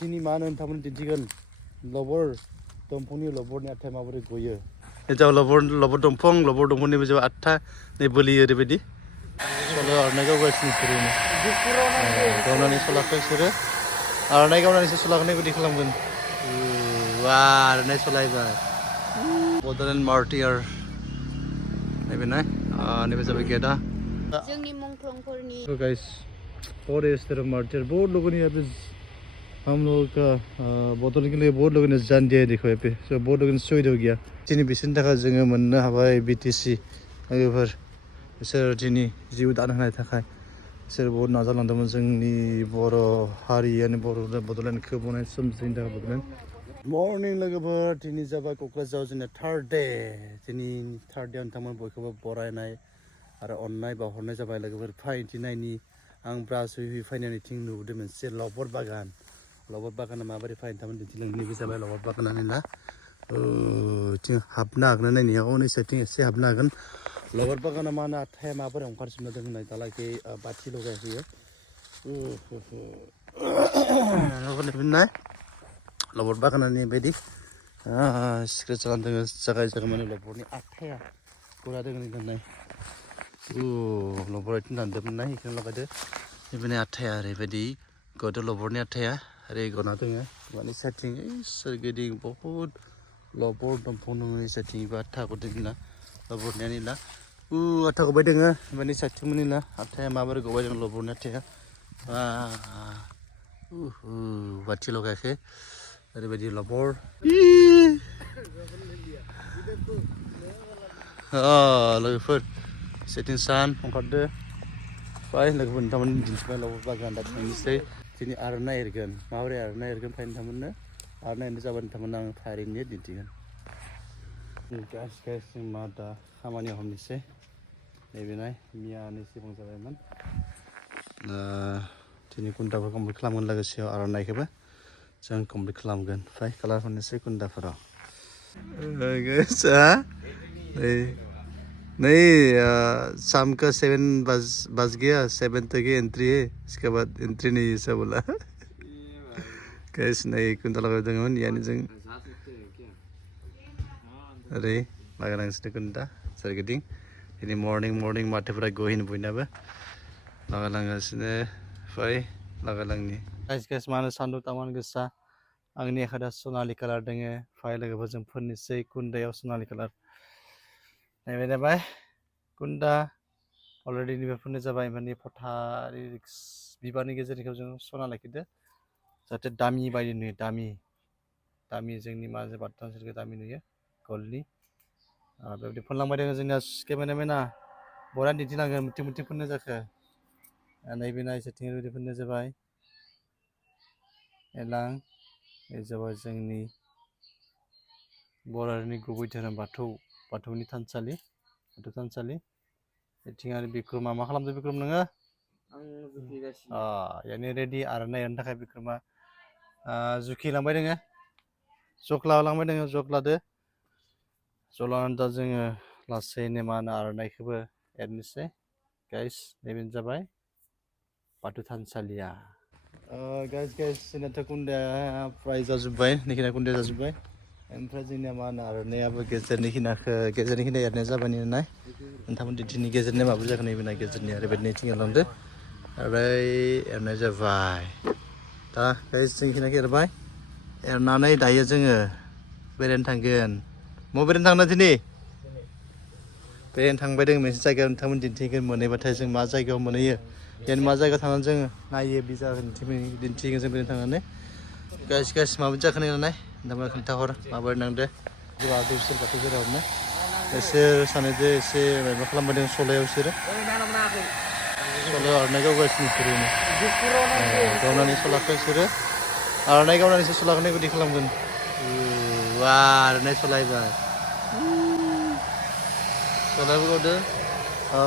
दिनै मा होनो नोंथांमोन दिन्थिगोन लबर दंफांनि लबरनि आथाया माबोरै गयो हिन्जाव लबर दंफांनि बिजौ आथा नै बोलियो ओरैबायदि सल' आर'नाइ गावगासिनो बिसोरो गावनानै सलाखौ बिसोरो आर'नाइ गावनानैसो सलाखौ बायदि खालामगोन आर'नाइ सलायबाय बड'लेण्ड मार्टियार नैबे ना नैबे जाबाय गेटआ जोंनि मुंख्लंफोरनि गाइस फॉरेस्ट मार्टियार बहुत लोगों ने अभी हम लोग का बोतल के लिए बहुत लोगों ने जान दिया देखो यहाँ पे so बहुत लोगों ने शहीद हो गया दिनै बिसोरनि थाखाय जोङो मोननो हाबाय बिटिसि लोगोफोर बिसोर दिनै जिउ दान होनायनि थाखाय बिसोर बहुत नाजालांदोंमोन जोंनि बर' हारियानो बड'लेण्डखौ बनायनो सोमजिनो थाखाय बड'लेण्ड मर्निं लोगोफोर दिनै जाबाय क'क्राझाराव जोंना थार्ड डे दिनै थार्ड डे नोंथांमोन बयखौबो बरायनाय आरो अननाय बावहरनाय जाबाय लोगोफोर फाय दिनैनि आं ब्रास हुइ फैनानै थिं नुदों मोनसे लबर बागाना माबोरै फाय नोंथांमोन दिन्थिलांनो नैबे जाबाय लबर बागानानो ना थिं हाबनो हागोन नायनायाव नै साइडथिं एसे हाबनो हागोन लबर बागाना मा होनो आथाया माबोरै ओंखारजोबना दं होननाय दालागै बाथि लगायहोयो लगरनाय लबर बागानानि बायदि सिक्रेट जानानै दङ जागाय माने लबरनि आथाया गुरा दङ दोननाय लबर आथिं दानदोंमोन बेखौनो लगायदो बेनि आथाया ओरैबायदि गद लबरनि आथाया ओरै गना दङ माने साइडथिं सोरगिदिं बहुद लबर दंफां दङ साइडथिं आथा गदोंना लबरनियानो ना आथा गबाय दङ माने साइडथिं मोननि ना आथाया माबोरै गबाय दङ लबरनि आथाया बाथि लगायाखै ओरैबायदि लबर लोगोफोर सेथिं सान ओंखारदो फाय लोगोफोर नोंथांमोन दिन्थिबाय लबर बागान दा थांनोसै दिनै आर'नाइ एरगोन माबोरै आर'नाइ एरगोन फाय नोंथांमोननो आर'नाइयानो जाबाय नोंथांमोन आं फारिनो दिन्थिगोन गाइस जों मा दा खामानियाव हाबनोसै नैबे नाय मियानि सिगां जाबायमोन दिनै कुन्टाखौ कमप्लिट खालामगोन लोगोसेयाव आर'नाइखौबो जों कमप्लिट खालामगोन फाय कालार होनोसै कुन्टाफोराव नहीं शाम का 7 बज गया 7 तक ही एंट्री है इसके बाद एंट्री नहीं है ऐसा बोला कैसे नहीं कुंता लगा देंगे यानी जंग अरे लगा नंगस्ते कुंता सरगेटिंग ini morning माथेफोरा गहिन बयनाबो लगा लांगासिनो फाय लगा लांनि गाइस मानो सान्दुं तामान गोसा आंनि आखादा सनालि कालार दोङो फाय लोगोफोर जों फोननोसै कुन्दायाव सनालि कालार नैबे जाबाय कुन्दा अलरेडि नैबे फोननाय जाबाय माने फथारि बिबारनि गेजेरनिखौ जों सना लाखिदो जाहाथे दामि बायदि नुयो दामि जोंनि माजे बाथ्राफोरखौ दामि नुयो गल्डनि बेबायदि फोनलांबाय दङ जोंनिया केमेरामेना बरा दिन्थिनांगोन मुथि फोननो जाखो नैबे नाय सेथिं ओरैबायदि फोननाय जाबाय एलां बे जाबाय जोंनि बर'नि गुबै धोरोम बाथौनि थानसालि बाथौ थानसालि बेथिं आरो बिक्रमा मा खालामदों बिक्रम नोङो यानि रेडि आर'नाइ एरनो थाखाय बिक्रमा जुखिलांबाय दोङो जक लालांबाय दोङो जक लादो ज' लानानै दा जोङो लासैनो मा होनो आर'नाइखौबो एरनोसै गाइस नैबेनो जाबाय बाथौ थानसालिया गाइस जोंनाथ' कुन्दाया फ्राय जाजोब्बाय निखिना कुन्दाया जाजोब्बाय ओमफ्राय जोंनिया मा होनो आर'नाइयाबो गेजेरनि खिना एरनाय जाबाय नाय नोंथांमोन दिन्थिनि गेजेरनिया माबोरै जागोन नैबे नाय गेजेरनिया ओरैबायदि नैथिं एरलांदो ओमफ्राय एरनाय जाबाय दा गाइस जों खिनाखौ एरबाय एरनानै दायो जोङो बेरायनो थांगोन बेरायनो थांना दिनै बेरायनो थांबाय दङ मोनसे जायगायाव नोंथांमोन दिन्थिगोन मोनहैबाथाय जों मा जायगायाव मोनहैयो जेन मा जायगायाव थांनानै जोङो नायो बे जायगाखौ दिन्थिगोन जों बेरायनो थांनानै गाइस माबायदि जाखोन नाय नोंथांमोना खोन्थाहर माबोरै नांदो जोंहाबो बिसोर बाथौ जेरावनो बिसोर सानैजों एसे माबा खालामबाय दं सलायाव बिसोरो सलायाव आर'नाइ गावगासिनो बिसोरो गावनानै सलाखौ बिसोरो आर'नाइ गावनानैसो सलाखौ बायदि खालामगोन आर'नाइ सलायबाय सलायाबो गावदो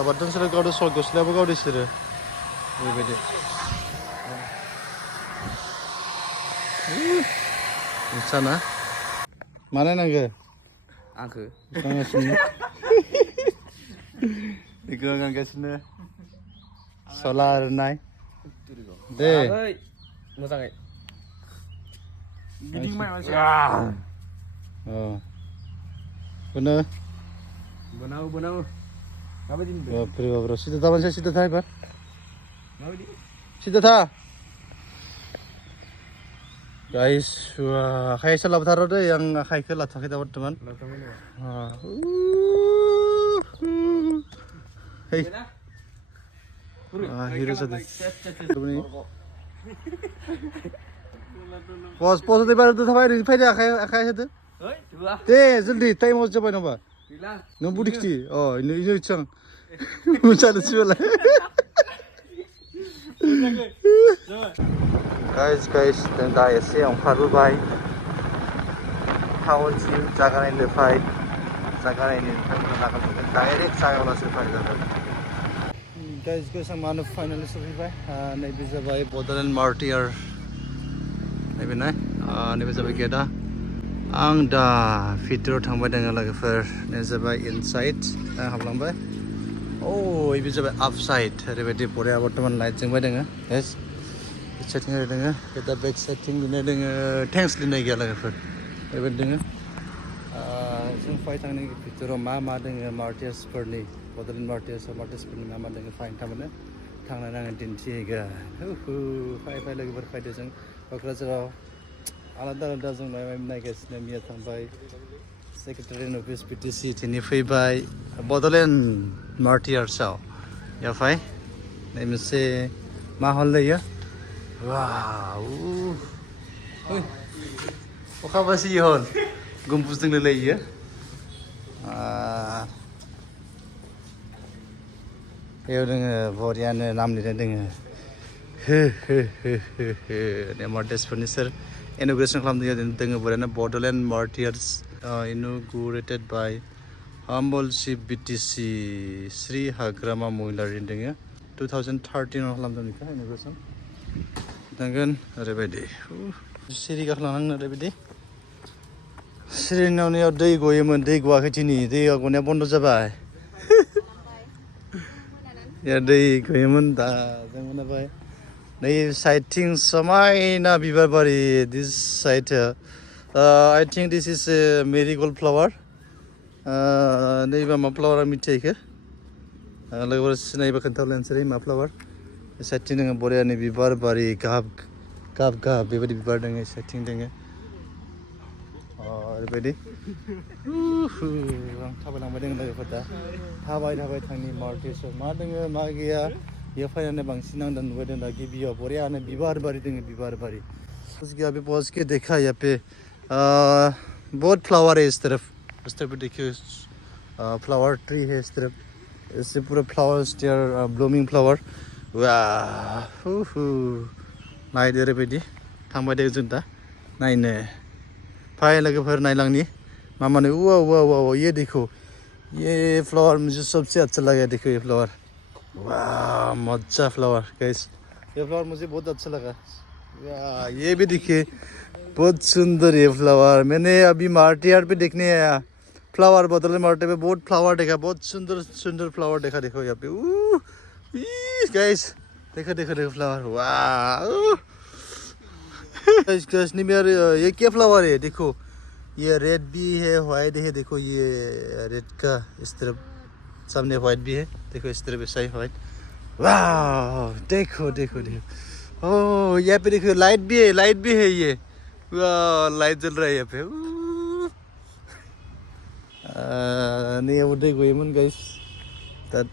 बाथौ थानसालियाव गावदो गस्लायाबो गावदो बिसोरो बेबायदि नोंसाना मा नायनांगो आंखो बेखौ गानगासिनो सला आर'नाइ दे मोजाङै गिदिंबाय मानसिया bener बनाओ apa din baper baper situ tahu saya situ tahu pak apa din situ tahu guys wah kayak salah taruh deh yang kayak kelat sakit apa teman hei hero satu pos itu baru tuh sampai di faida kayak itu deh jeli time mau coba nyoba nunggu dikti oh ini cang mencari sebelah guys dan dah sih yang baru baik tahun sih jangan ini fight jangan ini direct saya olah fight guys yang mana finally survive nih bisa baik Bodoland martyr nih benar nih bisa baik kita ang dah fitur tambah dengan lagi nih bisa inside hablang baik oh ini bisa upside rebeti pura apa teman light jengba dengan yes setting dengan kita back setting ini dengan tanks ini lagi lagi rebeti dengan jeng fight angin fitur mama dengan martyrs perni Bodoland martyrs perni mama dengan fight tamanya tangan dengan dintiga fight lagi berfight jeng Kokrajhar alada jeng naik guys namanya sampai Secretary Office PTC ini by Bodoland martyrs ya fai ini se mahal le ya wow oka basi hol gumpus ding le ya ya deng borian nam le deng ne martyrs furniture inauguration खालामदों दङ बरियाना Bodoland martyrs inaugurated by humble chief BTC Sri Hagrama Muilar dङ 2013 खालामदों निका inauguration दङन ओरैबायदि सिरि गाखलांनांनो ओरैबायदि सिरिनावनियाव दै गयोमोन दै गवाखै दिनै दैया गनाया बन्द जाबाय या दै गयोमोन दा जों मोनाबाय This sighting समायना बिबार बारि this site I think this is a marigold flower नैबा मा flower मिथियाखै लोगोफोर सिनायबा खोन्थालायनोसै मा flower साइथिं दङ बरियानि बिबार बारि गाब बेबायदि बिबार दङ साइथिं दङ ओरैबायदि आं थाबायलांबाय दङ लोगोफोर दा थाबाय थांनि martyrs मा दङ मा गैया ये फाइनल बांसिन आं नुबाय दं दा गिबियाव बरियानो बिबार बारि दङ बिबार बारि उसके अभी पहुंच के देखा यहाँ पे बहुत फ्लावर है इस तरफ भी देखिए फ्लावर ट्री है इस तरफ इससे पूरा flowers they are blooming flower वाह नायदो ओरैबायदि थांबाय दं जों दा नायनो फाय लोगोफोर नायलांनि मामानो वाव ये देखो ये फ्लावर मुझे सबसे अच्छा लगा देखो ये फ्लावर वाह मजा फ्लावर गाइस ये फ्लावर मुझे बहुत अच्छा लगा ये भी देखिए बहुत सुंदर ये फ्लावर मैंने अभी मार्टियार पे देखने आया फ्लावर Bodoland मार्टे पे बहुत फ्लावर देखा बहुत सुंदर फ्लावर देखो यहाँ पे गाइस देखो फ्लावर वाह गाइस नहीं मेरे ये क्या फ्लावर है देखो ये रेड भी है व्हाइट है देखो ये रेड का इस तरफ सामने व्हाइट भी है देखो इस तरफ ऐसा ही व्हाइट वाह देखो ओह यहाँ पे देखो लाइट भी है ये वाह लाइट जल रहा है यहाँ पे नहीं अब देखो ये मन गाइस तात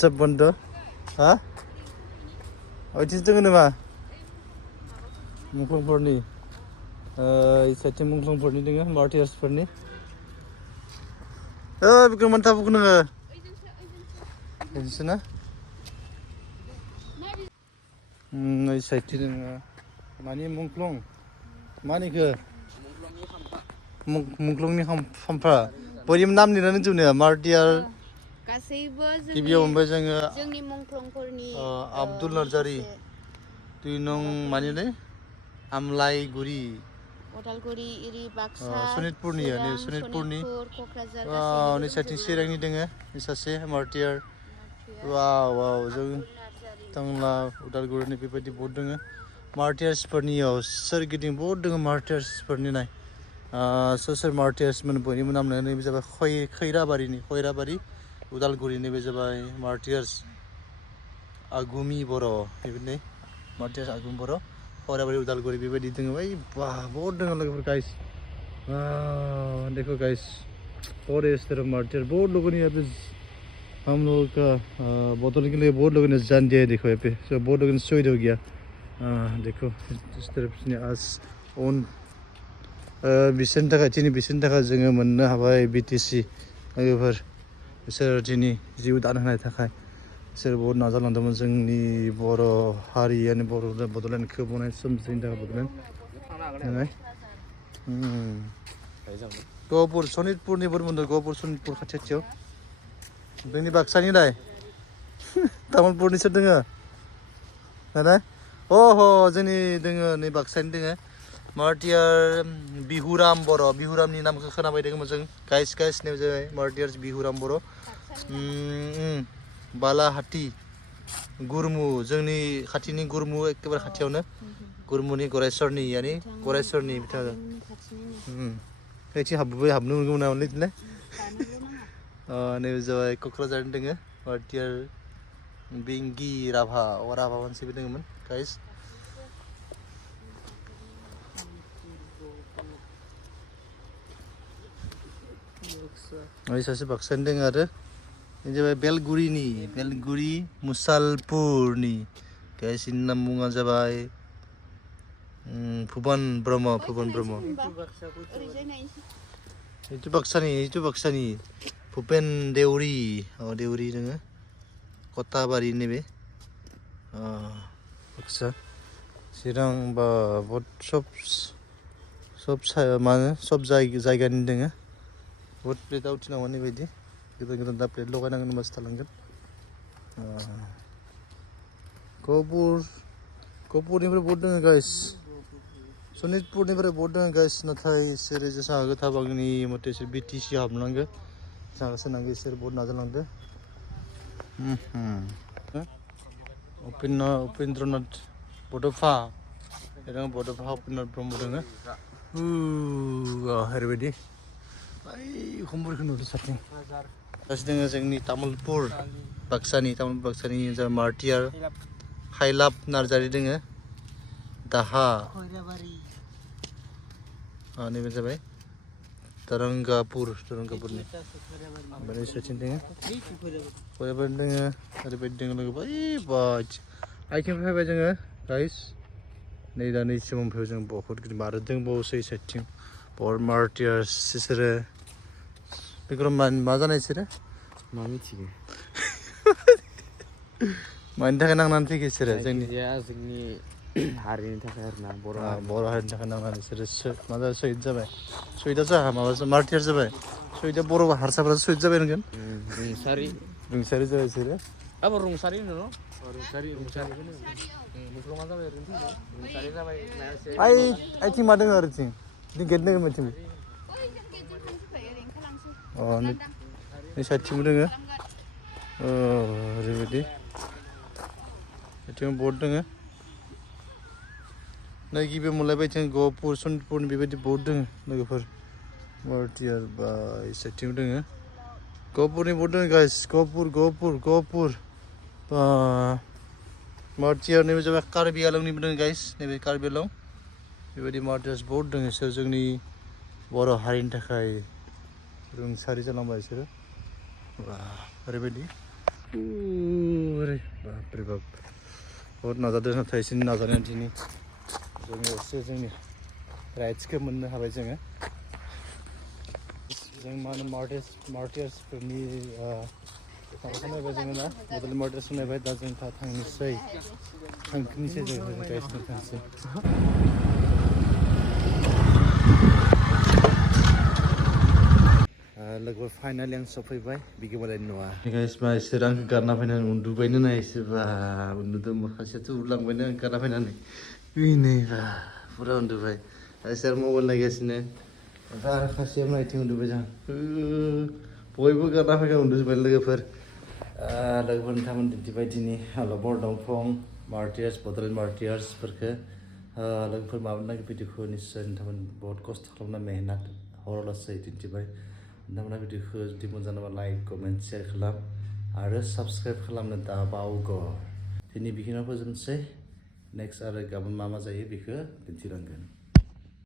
सब बंद हाँ और चीज़ तो क्या मुंख्लंफोरनि साइथिं मुंख्लंफोरनि दङ martyrsफोरनि बेखौ मोनथाबोखौ नोङो बिदिसोना नै साइथिं दङ मानि मुंख्लं मानिखो मुंख्लंनि खाम्फा बयनिबो नाम लिरनानै जोंनो martyr गासैबो गिबियाव ओमफ्राय जोङो जोंनि मुंख्लंफोरनि आब्दुल नार्जारि दुइ नं मानिलै आमलाइगुरि उदालगुरि इरि बाक्सा सनितपुरनि क'क्राझार नै साइथिं चिरांनि दोङो सासे martyr वाव जों टंला उदालगुरिनि बेबायदि बहुत दोङो martyrsफोरनियाव सोरगिदिं बहुद दङ martyrsफोरनि नाय सोर martyrsमोन बयनिबो नाम नैबे जाबाय खैराबारि उदालगुरि नैबे जाबाय martyrs आगुमि बर' बेबायदि martyrs आगुमि बर' खैराबारि उदालगुरि बेबायदि दङ ओइ बाह बहुत दङ लोगोफोर गाइस देखो गाइस और इस तरह martyr बहुत लोगों ने अभी हम लोग का बोतल के लिए बहुत लोगों ने जान दिया है देखो यहाँ पे so बहुत लोगों ने शहीद हो गया देखो इस तरफ से आज उन बिसोरनि थाखाय जोङो मोननो हाबाय BTC लोगोफोर बिसोर दिनै जिउ दान होनायनि थाखाय बिसोर बहुत नाजालांदोंमोन जोंनि बर' हारियानो बड'लेण्डखौ सोमजिनो थाखाय बड'लेण्ड गहपुर सनितपुरनि बरमोन्दर गहपुर सनितपुर खाथियाव जोंनि बाक्सानिलाय तामुलपुरनिसो दोङो नालाय जोंनि दोङो नै बाक्सानि दोङो martyr बिहुराम बर' बिहुरामनि नामखौ खोनाबाय दोङो जों गाइस नेम जाबाय martyrs बिहुराम बर' बालाहाटी गुरमु जोंनि खाथिनि गुरमु एकेबारे खाथियावनो गुरमुनि गरायसरनि यानि गरायसरनि बिथाङा हाबनो मोनगौमोन नामालै दिनै नैबे जाबाय क'क्राझारनि दोङो martyr बिंगि राभा मानसिबो दोङोमोन गाइस सासे बाक्सानि दोङो आरो जाबाय बेलगुरि मुसालपुरनि गाइसनि नाम मुङा जाबाय फुबन ब्रह्म itu बाक्सानि भुपेन देउरि दोङो कताबारि नैबे बाक्सा चिरां बा बहुत सब जायगानि दोङो बहुत प्लेट आवथिनांगौ नैबायदि गोदान दा प्लेट लगायनांगोन होनबासो थालांगोन गहपुरनिफ्राय बहुत दोङो गाइस सनितपुरनिफ्राय बहुत दोङो गाइस नाथाय बिसोरो जेसां हागौ थाबांनि मथे बिसोर BTC हाबनांगो जेसां नांगौ बिसोर बहुत नाजालांदो उपेन्द्रनाथ बड'फा उपेन्द्रनाथ ब्रह्म दोङो ओरैबायदि खमफोरखौ नुदों साथिं गासै दोङो जोंनि तामुलपुर बाक्सानि जा martyr हाइलाब नार्जारि दोङो दाहा नैबे जाबाय तरंगापुरनि ओमफ्राय साथिं दोङो ओरैबायदि दोङो लोगो आइथिंनिफ्राय फैबाय जोङो गाइस नै दा नैसिम मोनफैबाय जों बहुत गिदिर आरो दंबावोसै साथिं बहुत martyrs बिसोरो बेफोर मा जानाय बिसोरो मा मिथिगौ मानि थाखाय नांनानै फैखो बिसोरो जोंनि हारिनि थाखाय आरोना बर' हारिनि थाखाय नांनानै बिसोरो मा जाबाय शहीद जाबाय शहीदआ जाहा माबासो martyr जाबाय शहीदआ बर' हारसाफ्रा शहीद जाबाय होनगोन रुंसारि जाबाय बिसोरो रुंसारि होनो न' रुंसारि मुसलमान जाबाय रुंसारि जाबाय आइथिं मा दोङो आरोथिं गेट दोङो मोनथिं नै साइडथिंबो दोङो ओरैबायदि बिथिं बहुत दोङो नै गिबियाव मोनलायबाय जों गहपुर सनितपुरनि बेबायदि बहुत दोङो लोगोफोर martyr बा साइडथिंबो दोङो गहपुरनि बहुत दोङो गाइस गहपुर बा martyr नैबे जाबाय कार्बि आलंनिबो दोङो गाइस नैबे कार्बि आलं बेबायदि martyrs बहुत दोङो बिसोर जोंनि बर' हारिनि थाखाय रुंसारि जालांबाय बिसोरो ओरैबायदि बापरे बाप बहुत नाजादों नाथाय बिसोरनि नाजानाया दिनै जोंनि राइट्सखौ मोननो हाबाय जोङो जों मा होनो martyrsफोरनि माबाखौ नायबाय जोङो ना बड'लेण्ड martyrsखौ नायबाय दा जों थांनोसै जों गाइसनो थांसै लोगोफोर फाइनालि आं सफैबाय बिगोमालायनि न'आ गाइस मा इसोर आंखौ गारना फैनानै उन्दुबायनो नायसोबा उन्दुदों माखासेयाथ' उरलांबायनो आं गारना फैनानै बेनो फुरा उन्दुबाय इसोर मबाइल नायगासिनो ओमफ्राय आरो खासेया नायथिं उन्दुबाय जों बयबो गारना फैना उन्दुजोब्बाय लोगोफोर नोंथांमोन दिन्थिबाय दिनै बरदमफं martyrs बड'लेण्ड martyrsफोरखौ लोगोफोर माबानो नागिर भिडिअखौ निस्सय नोंथांमोन बहुत खस्थ' खालामना मेहनत हराव लासै दिन्थिबाय नोंथांमोना भिडिअखौ जुदि मोजां नांबा लाइक कमेन्ट शेयार खालाम आरो साबस्क्राइब खालामनो दाबावगर दिनै बेखिनियाव फोजोबनोसै नेक्स्ट आरो गाबोन मा जायो बेखौ दिन्थिलांगोन